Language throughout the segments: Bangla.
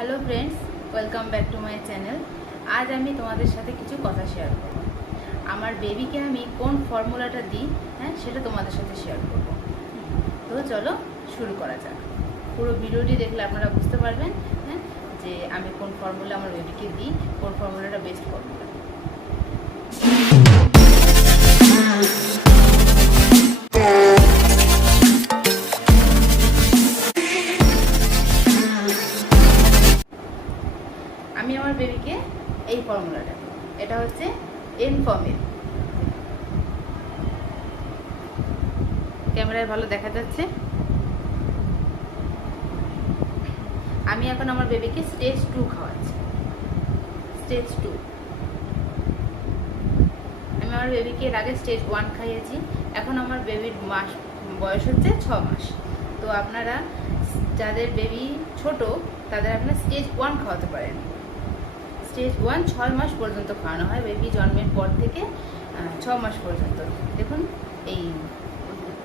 Hello friends, welcome back to my channel. আজ আমি তোমাদের সাথে কিছু কথা শেয়ার করব। আমার বেবিকে আমি কোন ফর্মুলাটা দিই সেটা তোমাদের সাথে শেয়ার করব। তো চলো শুরু করা যাক। পুরো ভিডিওটি দেখলে আপনারা বুঝতে পারবেন যে আমি কোন ফর্মুলা আমার বেবিকে দিই, কোন ফর্মুলাটা বেস্ট ফর্মুলা। আমি আমার বেবিকে এই ফর্মুলাটা, এটা হচ্ছে এনফর্মিল। ক্যামেরায় ভালো দেখা যাচ্ছে। আমি এখন আমার বেবিকে স্টেজ 2 খাওয়াচ্ছি। স্টেজ 2। আমি আমার বেবিকে এর আগে স্টেজ 1 খাইয়েছি। এখন আমার বেবির বয়স হচ্ছে 6 মাস। তো আপনারা যাদের বেবি ছোট তাদের আপনারা স্টেজ 1 খাওয়াতে পারেন। স্টেজ 1 6 মাস পর্যন্ত খাওয়ানো হয়, বেবি জন্মের পর থেকে 6 মাস পর্যন্ত। দেখুন এই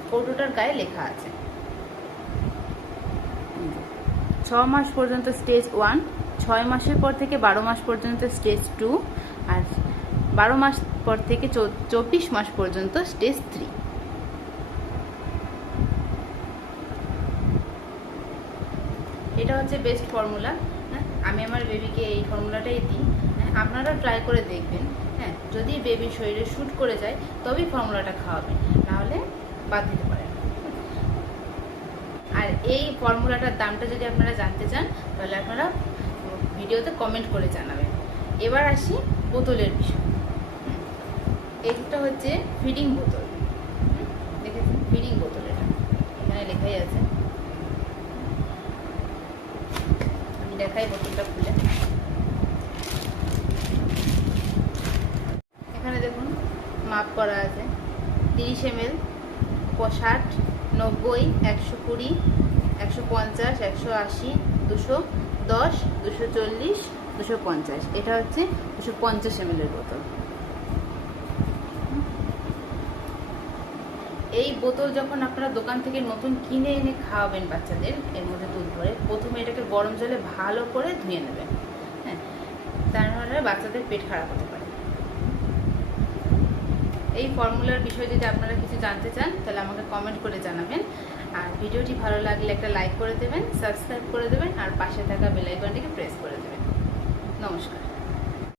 কৌটোটার গায়ে লেখা আছে 6 মাস পর্যন্ত স্টেজ 1, 6 মাসের পর থেকে 12 মাস পর্যন্ত স্টেজ 2, আর 12 মাস পর থেকে 24 মাস পর্যন্ত স্টেজ 3। এটা হচ্ছে বেস্ট ফর্মুলা। আমি আমার বেবিকে এই ফর্মুলাটাই দিই। আপনারা ট্রাই করে দেখবেন। যদি বেবির শরীরে শ্যুট করে যায় তবেই ফর্মুলাটা খাওয়াবেন, নাহলে বাদ দিতে পারেন। আর এই ফর্মুলাটার দামটা যদি আপনারা জানতে চান তাহলে আপনারা ভিডিওতে কমেন্ট করে জানাবেন। এবার আসি বোতলের বিষয়। এইটা হচ্ছে ফিডিং বোতল। দেখেছেন ফিডিং বোতল, এটা এখানে লেখাই আছে। আমি দেখাই বোতলটা খুলে। এখানে দেখুন মাপ করা আছে 30 ml, 60, 90, 120, 150, 180, 210, 240, 250। এটা হচ্ছে 250 ml এর বোতল। এই বোতল যখন আপনারা দোকান থেকে নতুন কিনে এনে খাওয়াবেন বাচ্চাদের, এর মধ্যে দুধ ভরে, প্রথমে এটাকে গরম জলে ভালো করে ধুয়ে নেবেন। তাহলে বাচ্চাদের পেট খারাপ হতে পারে। এই ফর্মুলার বিষয়ে যদি আপনারা কিছু জানতে চান তাহলে আমাকে কমেন্ট করে জানাবেন। আর ভিডিওটি ভালো লাগলে একটা লাইক করে দেবেন, সাবস্ক্রাইব করে দেবেন, আর পাশে থাকা বেল আইকনটিকে প্রেস করে দেবেন। নমস্কার।